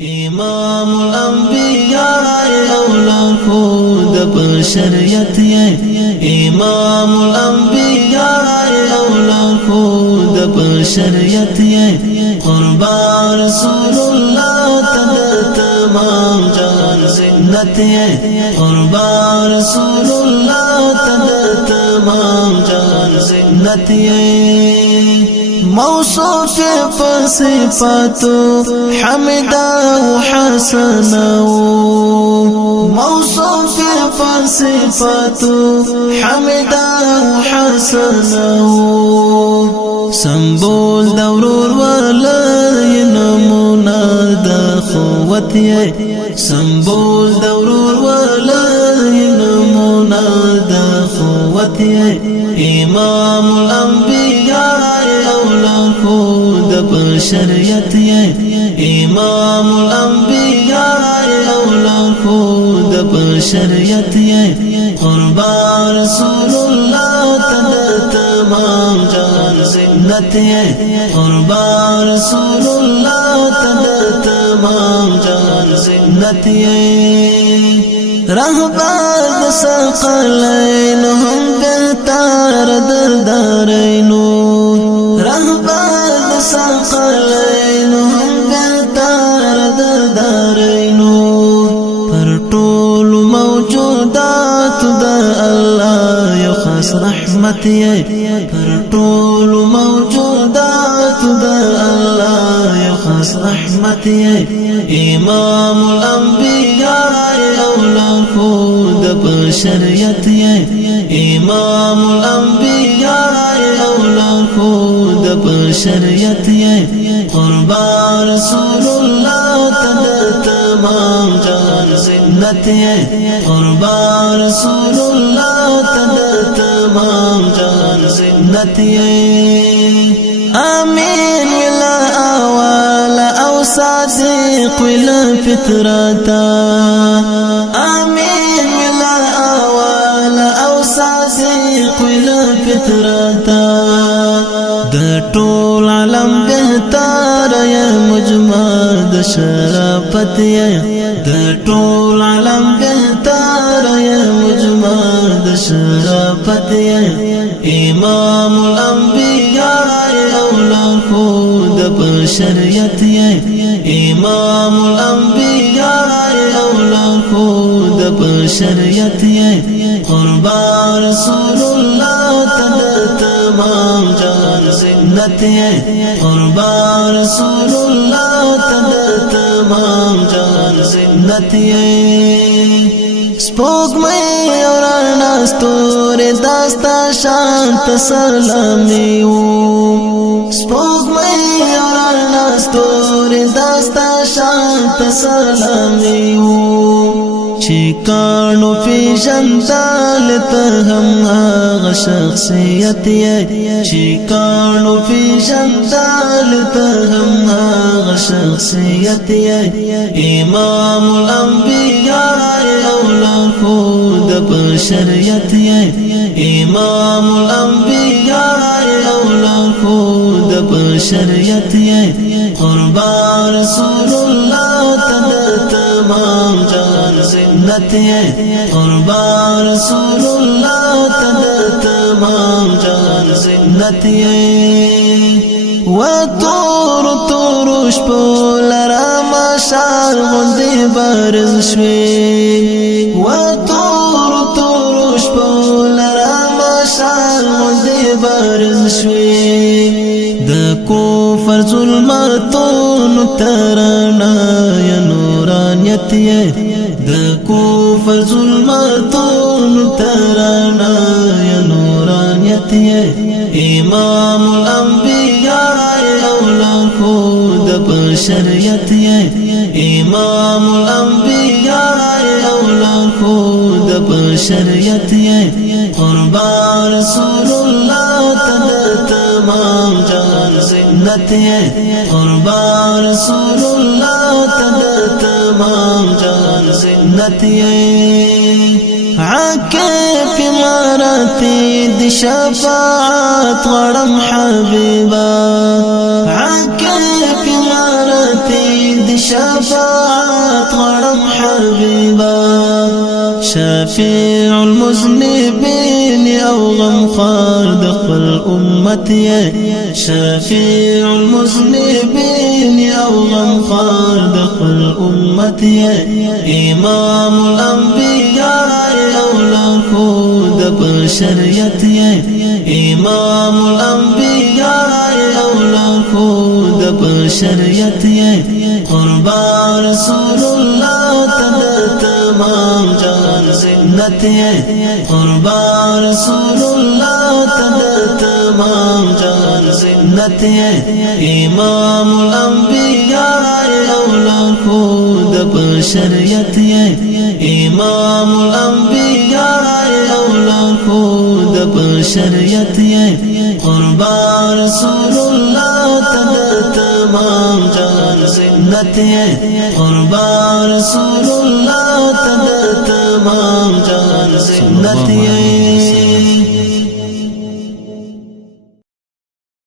امام الانبیاء اولا خود بشریت امام الانبیاء اولا خود بشریت قربان رسول اللہ تد تمام جان زنت قربان رسول اللہ تد تمام جان زنت موصوف بصفاته حمدا وحسنا موصوف بصفاته حمدا وحسنا سمبول دورور ولا نمونا دا خوتي سمبول دورور ولا نمونا دا خوتي امام الانبياء خود بشریت امام الانبیاء اولا خود بشریت قربان رسول اللہ تد تمام جان زنت قربان رسول اللہ تد تمام جان زنت رهبان سقلین هم بهتر دردارین رهبان سقلین هم بهتر دردارین پر طول موجودات دا اللہ یو خاص رحمت پر طول موجودات دا اللہ یو خاص رحمت امام الانبیاء اولا خود بشریت امام الانبیاء اولا خود بشریت قربان رسول اللہ تد تمام جان زنت قربان رسول اللہ تد تمام جان زنت آمین ولا اول او صادق ولا فطرتا آمین ولا اول او صادق ولا فطرتا د ټول عالم بهتر یا مجمع شرافت د ټول عالم بهتر یا مجمع شرافت امام الانبیاء اولا خود بشریت امام الانبیاء اولا خود بشریت قربان رسول اللہ تد تمام جان زنت قربان رسول اللہ تد تمام جان زنت سپوږ مې اورانا ستوري داستا شانت سلامي سپوږ مې اورانا ستوري داستا شانت سلامي چې کانو فی جندال ته هم هغه شخصیت چې کانو فی جندال ته هم هغه شخصیت امام الانبیاء اولا خود بشریت امام الانبیاء اولا خود بشریت قربان رسول اللہ تد تمام جان زنت قربان رسول اللہ تد تمام جان زنت و تور شپو لرا مشال غندی بارز شوی و تور شپو لرا مشال غندی بارز شوی د کفر ظلماتون ترانا یا نورانیت د کفر ظلماتون ترانا یا نورانیت امام الانبیاء اولا خود بشریت امام الانبیاء اولا خود بشریت قربان رسول اللہ تد تمام جان زنت قربان رسول اللہ تد تمام جان زنت عاکف امارتی دی شفاعت غرم حبیبا عاکف امارتی شفاعت غړم حبيبا شفيع المذنبين او غمخوار د خپل امت یې شفيع المذنبين او غمخوار د خپل امت یې امام الانبیاء او لارښود د بشریت یې امام الانبیاء او لارښود د بشریت یې قربان رسول الله تمام جان زنت یې قربان رسول الله تمام جان زنت یې امام الانبیاء او لارښود د بشریت یې امام الانبیاء او لارښود د بشریت یې قربان رسول الله تمام جان زنت یې قربان رسول الله تمام جان زنت یې